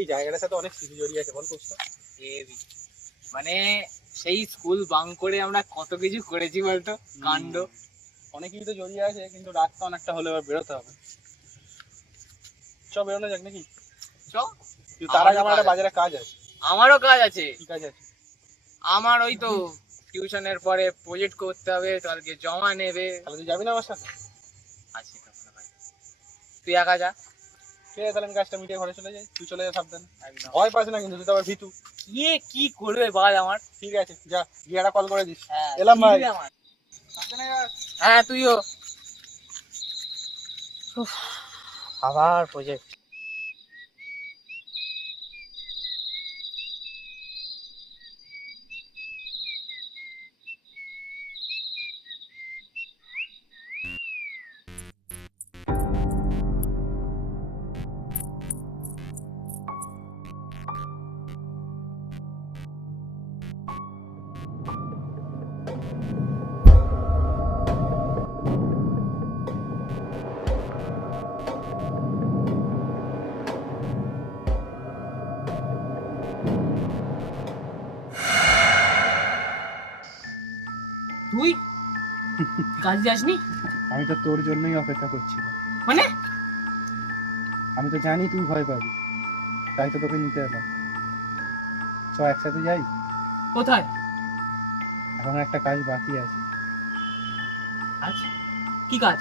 এই জায়গাটার সাথে অনেক স্মৃতি জড়িয়ে আছে, বল কোচটা। মানে সেই স্কুল বাঙ্ক করে আমরা কত কিছু করেছি বলতো, কাণ্ড। অনেক কিছু তো জড়িয়ে আছে, কিন্তু রাতটা অনেকটা হলে এবার বেরোতে হবে। চ বেরোনো যাক নাকি? চ। কিন্তু তার আগে আমার একটা বাজারে কাজ আছে। আমারও কাজ আছে। কি কাজ আছে? আমার ওই তো টিউশনের পরে প্রজেক্ট করতে হবে, কালকে জমা নেবে। তাহলে তুই যাবি না আমার সাথে? আচ্ছা তুই একা যা। ঠিক আছে, তাহলে আমি কাজটা মিটিয়ে ঘরে চলে যাই, তুই চলে যা সাবধানে। ভয় পাস না কিন্তু, তুই তো আবার ভীতু। কি করবে বল আমার। ঠিক আছে, যা গিয়ে একটা কল করে দিস। হ্যাঁ, এলাম ভাই। হ্যাঁ তুইও। আবার প্রজেক্ট। তুই কাজ যাসনি? আমি তো তোর জন্যই অপেক্ষা করছিলাম। মানে আমি তো জানি তুই ভয় পাবি, তাই তো তোকে নিতে এলাম। চ একসাথে যাই। কোথায়? এখন একটা কাজ বাকি আছে। আচ্ছা কি কাজ?